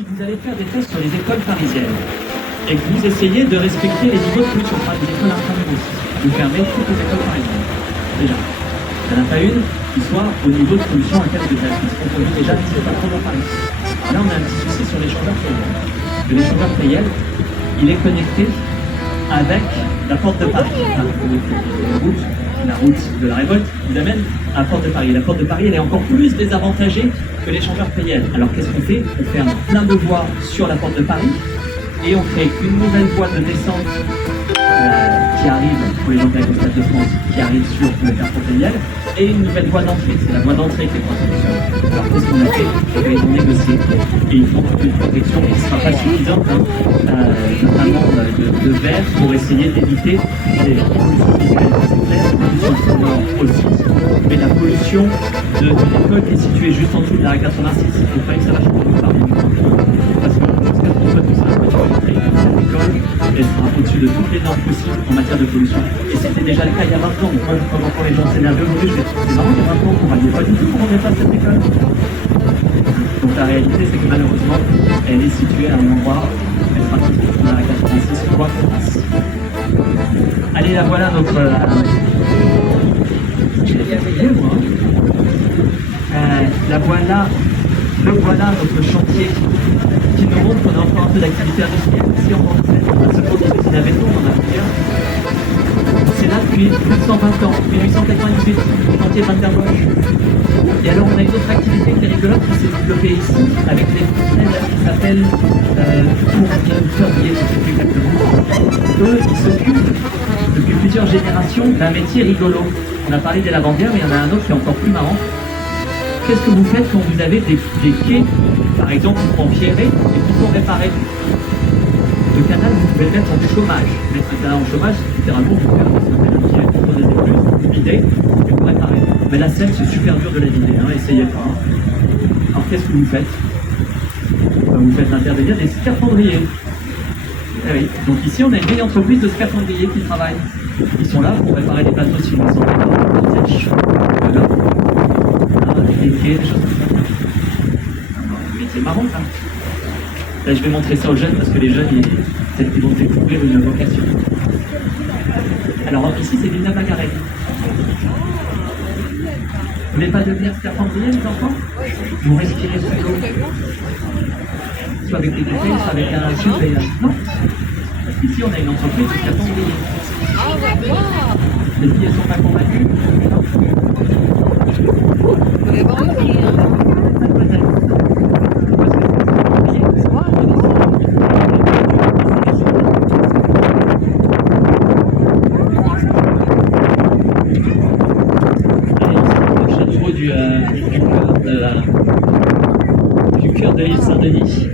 si vous allez faire des tests sur les écoles parisiennes et que vous essayez de respecter les niveaux de pollution, enfin les écoles intramuros, vous fermez toutes les écoles parisiennes. Déjà. Il n'y en a pas une qui soit au niveau de pollution à 4 degrés. On produit déjà, c'est pas trop dans Paris. Là, on a un petit souci sur l'échangeur Playel. L'échangeur Playel, il est connecté avec la porte de Paris. La route de la Révolte vous amène à la porte de Paris. La porte de Paris, elle est encore plus désavantagée que l'échangeur Playel. Alors qu'est-ce qu'on fait? On ferme plein de voies sur la porte de Paris et on crée une nouvelle voie de descente qui arrive, pour les gens qui ont la Stade de France, qui arrive sur le carrefour Playel, et une nouvelle voie d'entrée. C'est la voie d'entrée qui est protection. Alors qu'est-ce qu'on a fait? Ils ont négocié et ils font une protection qui ne sera pas suffisante, notamment de verre, pour essayer d'éviter les pollutions visuelles, c'est clair, la pollution sonore aussi, mais la pollution d'une école qui est située juste en dessous de la 86. Il faut pas que ça va changer de parler parce que jusqu'à ce qu'on soit tous à la voiture d'entrée, cette école, elle sera au-dessus de toutes les normes possibles en matière de pollution. Et c'était déjà le cas il y a 20 ans. Moi, quand j'entends les gens s'énerver aujourd'hui, je fais c'est marrant, il y a 20 ans, on ne ralliait pas du tout pour remettre à cette école. Donc la réalité, c'est que malheureusement, elle est située à un endroit, elle sera toujours dans la 86, quoi qu'on fasse. Allez, la voilà notre... le voilà notre chantier qui nous montre qu'on a encore un peu d'activité industrielle. Si on va se poser des béton, on en a plusieurs. C'est là depuis plus de 120 ans, 1898, le chantier d'Interbosch. Et alors on a une autre activité qui est rigolote qui s'est développée ici avec des Français qui s'appellent tourniers, je ne sais plus exactement. Eux, ils s'occupent depuis plusieurs générations d'un métier rigolo. On a parlé des lavandières, mais il y en a un autre qui est encore plus marrant. Qu'est-ce que vous faites quand vous avez des quais, par exemple, en pierré et qu'il faut réparer? Le canal, vous pouvez le mettre en chômage. Mettre un canal en chômage, littéralement, vous pouvez faire un pied contre des écluses, vous videz et vous réparez. Mais la Seine, c'est super dur de la vider, hein, essayez pas. Alors qu'est-ce que vous faites? Vous faites intervenir des scaphandriers. Eh oui. Donc ici, on a une vieille entreprise de scaphandriers qui travaille. Ils sont là pour réparer des bateaux si vous les sentez pas, sèches. Voilà. Des quais, des choses comme ça. Mais c'est marrant ça. Là, je vais montrer ça aux jeunes parce que les jeunes, peut-être qu'ils vont découvrir une vocation. Alors ici, c'est Villeneuve la Garenne. Vous voulez pas devenir scaphandrier, les enfants? Vous respirez sous l'eau. Soit avec des bouteilles, soit avec un surveillant. Non. Parce qu'ici, on a une entreprise de scaphandrier. Les filles, elles sont pas convaincues? Vous avez pas envie, hein? Du cœur de l'île Saint-Denis.